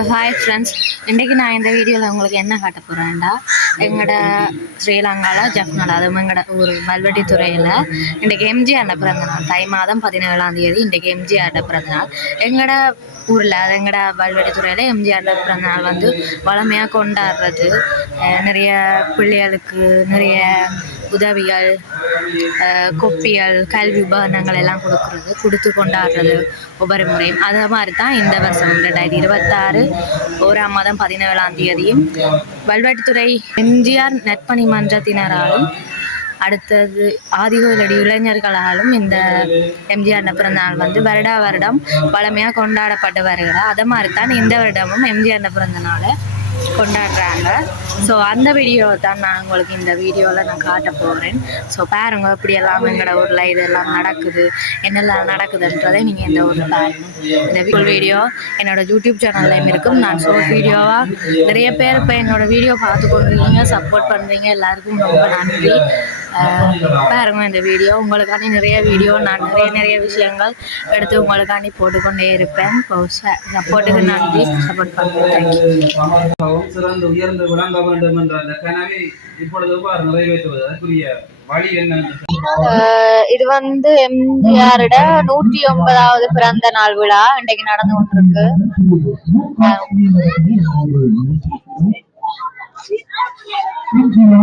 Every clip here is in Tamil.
ஹாய் ஃப்ரெண்ட்ஸ் இன்றைக்கி நான் இந்த வீடியோவில் உங்களுக்கு என்ன காட்ட போகிறேன்டா எங்களோட ஸ்ரீலங்காவில் ஜஃப்னால அதுவும் எங்களோட ஊர் மல்வெட்டித்துறையில் இன்றைக்கி எம்ஜிஆர்ட பிறந்த நாள் தை மாதம் பதினேழாம் தேதி இன்றைக்கி எம்ஜிஆர்ட பிறந்த நாள் எங்களோட ஊரில் அது எங்களோட வல்வெட்டித்துறையில் எம்ஜிஆர் பிறந்த நாள் வந்து வளமையாக கொண்டாடுறது நிறைய பிள்ளைகளுக்கு நிறைய உதவிகள் கொப்பிகள் கல்வி உபகரணங்கள் எல்லாம் கொடுக்குறது கொடுத்து கொண்டாடுறது ஒவ்வொரு முறையும். அதே மாதிரி தான் இந்த வருஷம் ரெண்டாயிரத்தி இருபத்தாறு ஓராம் மாதம் பதினேழாம் தேதியும் வல்வெட்டித்துறை எம்ஜிஆர் நற்பணி மன்றத்தினராலும் அடுத்தது ஆதிகோயிலடி இளைஞர்களாலும் இந்த எம்ஜிஆர் பிறந்தநாள் வந்து வருடா வருடம் பழமையாக கொண்டாடப்பட்டு வருகிறார். அதை மாதிரி தான் இந்த வருடமும் எம்ஜிஆர் பிறந்த நாளை கொண்டாடுறாங்க. ஸோ அந்த வீடியோ தான் நான் உங்களுக்கு இந்த வீடியோவில் நான் காட்ட போகிறேன் ஸோ பாருங்க இப்படியெல்லாம் எங்களோட ஊரில் இதெல்லாம் நடக்குது. என்னெல்லாம் நடக்குதுன்றதை நீங்கள் இந்த ஊரில் பாருங்க. இந்த வீடியோ என்னோட யூடியூப் சேனல்லையும் இருக்கும். நான் ஷோ வீடியோவாக நிறைய பேர் இப்போ என்னோட வீடியோ பார்த்து கொண்டு சப்போர்ட் பண்ணுறீங்க எல்லாருக்கும் ரொம்ப நன்றி. பாருங்க இந்த வீடியோ. உங்களுக்காண்டி நிறைய வீடியோ நான் நிறைய நிறைய விஷயங்கள் எடுத்து உங்களுக்காண்டி போட்டுக்கொண்டே இருப்பேன். சப்போர்ட்டுக்கு நன்றி. சப்போர்ட் பண்ணுறேன் சிறந்து உயர்ந்து விளங்க வேண்டும் என்ற அந்த கனவை இப்பொழுது எவ்வாறு நிறைவேற்றுவது? அதற்குரிய வழி என்ன இது வந்து எம்ஜிஆரோட நூற்றி ஒன்பதாவது பிறந்த நாள் விழா. இன்றைக்கு நடந்து கொண்டிருக்கு. இந்த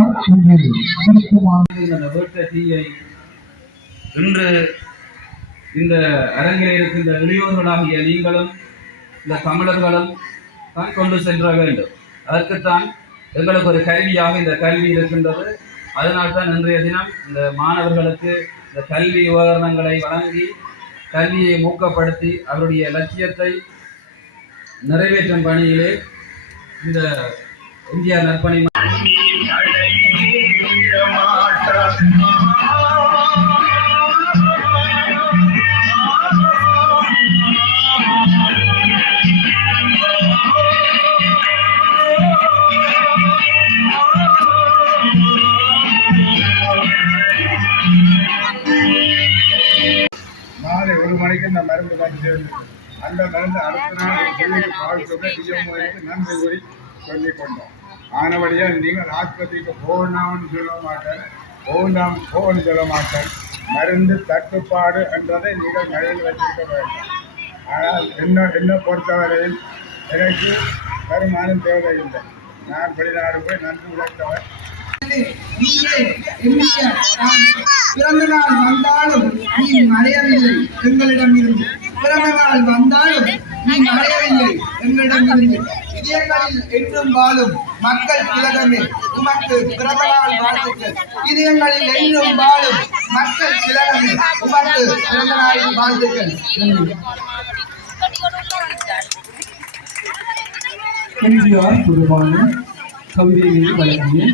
வேட்ட தீயை இன்று இந்த அரங்கில் இருக்கின்ற இளையோர்களாகிய நீங்களும் இந்த தமிழர்களும் தான் கொண்டு சென்ற வேண்டும். அதற்குத்தான் எங்களுக்கு ஒரு கல்வியாக இந்த கல்வி இருக்கின்றது. அதனால் தான் இன்றைய தினம் இந்த மாணவர்களுக்கு இந்த கல்வி உபகரணங்களை வழங்கி கல்வியை ஊக்கப்படுத்தி அவருடைய லட்சியத்தை நிறைவேற்றும் பணியிலே இந்த இந்தியா நற்பணி இந்த மருந்து வந்து சேர்ந்தது? அந்த மருந்து அடுத்த நாள் பிள்ளைக்கு பால் சொல்லி டிஎம்ஓக்கு நன்றி கூறி சொல்லிக் கொண்டோம் ஆனபடியால் நீங்கள் ஆஸ்பத்திரிக்கு போகணும்னு சொல்ல மாட்டேன். போகலாம் போகணும்னு சொல்ல மாட்டேன். மருந்து தட்டுப்பாடு என்றதை நீங்கள் மனதில் வச்சிருக்க வேண்டும். ஆனால் என்ன என்ன பொறுத்தவரையில் எனக்கு வருமானம் தேவையில்லை. நான் வெளிநாடு போய் நன்றி உழைத்தவர் நீயே எம்ஜிஆர் பிறந்த நாள் வந்தாலும் நீ மறையவில்லை எங்களிடமிருந்து பிறந்த நாள் வந்தாலும் நீ மறையவில்லை எங்களிடம் இருந்து. இதயங்களில் என்றும் வாழும் மக்கள் திலகமே உமக்கு பிறந்த நாள் வாழ்த்துக்கள். இதயங்களில் என்றும் வாழும் மக்கள் திலகமே உமக்கு பிறந்த நாள் வாழ்த்துக்கள் எம்ஜிஆர் பொதுவான கவிதைகளை வழங்கிய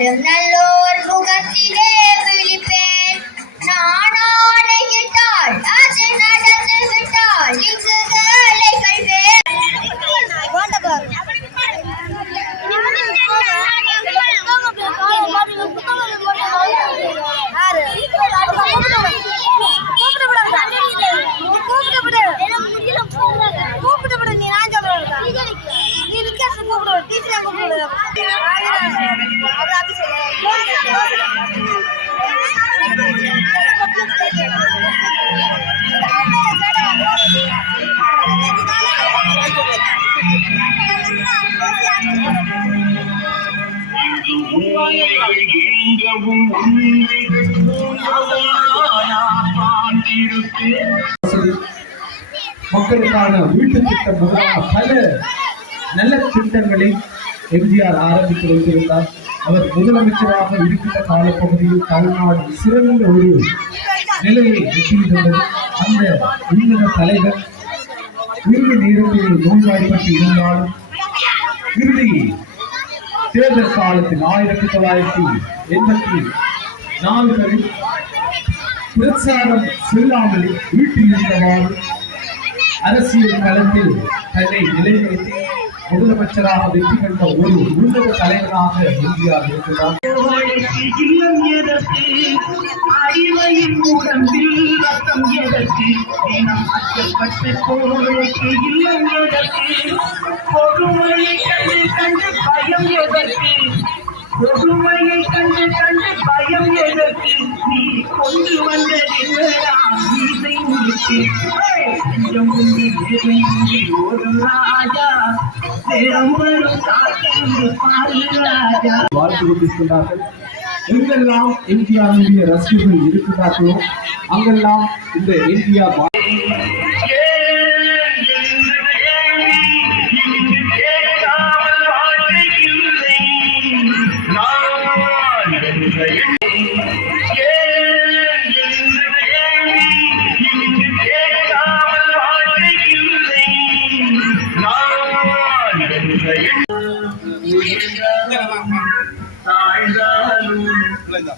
തുടർന്നാൽ மக்களுக்கான வீட்டு திட்டம் முதலான பல நல்ல திட்டங்களை எம்ஜிஆர் ஆரம்பித்து வைத்திருந்தார். அவர் முதலமைச்சராக இருக்கின்ற காலப்பகுதியில் தமிழ்நாடு சிறந்த ஒரு நிலையை எட்டியிருந்தது அந்த உன்னத தலைவர் இறுதி நேரத்தில் நோய்வாய்ப்பட்டு இருந்தாலும் இறுதி தேர்தல் காலத்தில் ஆயிரத்தி தொள்ளாயிரத்தி எண்பத்தி நான்கில் பிரச்சாரம் செல்லாமல் வீட்டில் இருந்தவாறு அரசியல் களத்தில் தன்னை நிலைநிறுத்தி முதலமைச்சராக வெற்றி கண்ட ஒரு உன்னத தலைவராக இந்தியா இருக்கிறார். இல்லம் எதற்கு? அறிவையின் உடம்பில் ரத்தம் எதற்கு? தினம் அச்சப்பட்ட கோழைக்கு இல்லம் எதற்கு? கொடுமையை பயம் எதற்கு? கொடுமையை கண்டு கண்டு பயம் எதற்கு? நீ கொண்டு வந்ததென்னடா மீசை முடித்து கொஞ்சம் ராஜா. காத்திருந்து பாரு ராஜா. கொண்டிருக்கிறார்கள் எங்கெல்லாம் எம்ஜிஆருடைய ரசிகர்கள் இருக்கிறார்களோ அங்கெல்லாம் இந்த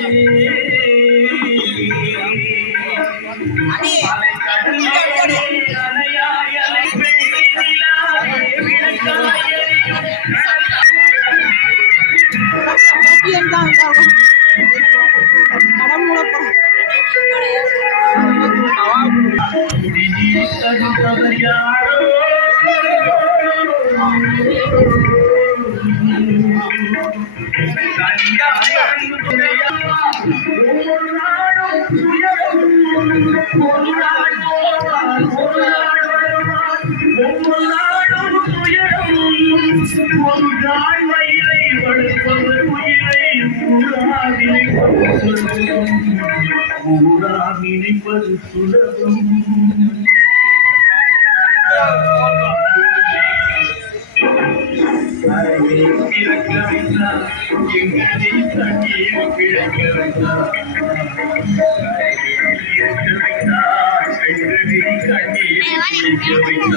Bye. நினைப்பது சுலபம் பிறக்க வைத்தார் எங்களை தண்ணீர் பிழைக்க கண்ணீர் பிடிக்க